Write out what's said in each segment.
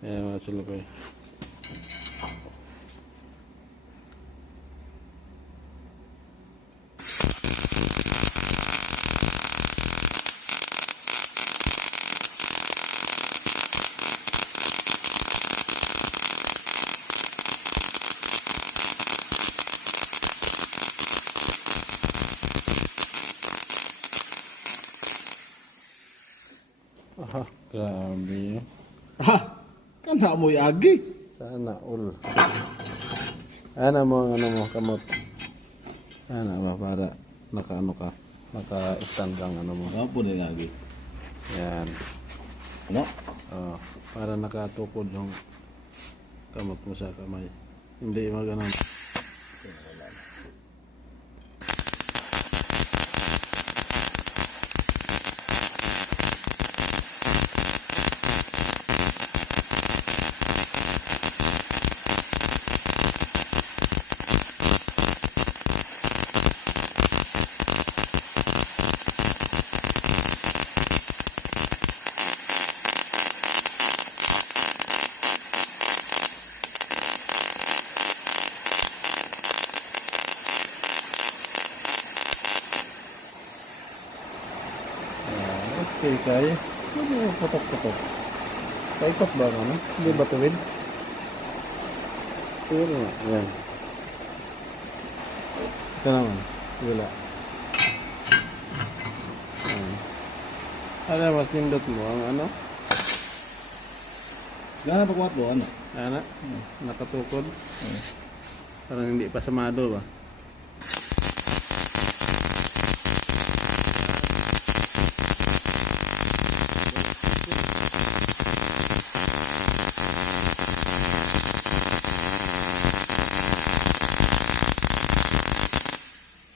Ayan mga chulukoy. Aha, grabe. Ha! Kana mo'y agi. Sana all. Ano mo, kamot. Ano ba, para naka-ano ka. Naka-stand kang ano mo. Ano po din agi? Yan. Ano? Oh, para nakatukod yung kamot mo sa kamay. Hindi magano. Okay, kaya. Hindi mo putok-putok. Kaikot ba ano? Hindi ba tuwid? Pero, yan. Ito naman. Wala. Ayan. Ano, mas nindot mo ang ano? Gana pa kwato, ano? Ano? Nakatukod. Parang hindi pa samado ba?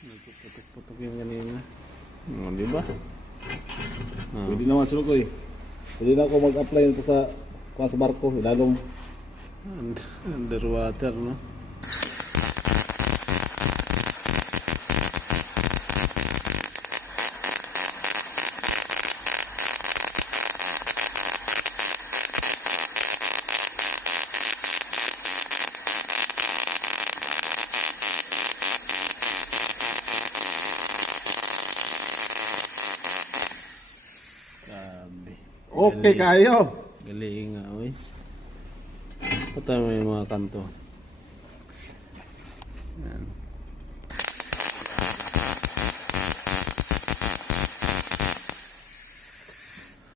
Nagputok-putok yung kanina. Di ba? Pwede naman sulok ko eh. Pwede na ako mag-apply nito sa kuha sa barko, ilalong. Underwater, no? Grabe. Okay kayo. Galing nga, oy. Patay mo yung mga kanto. Yan.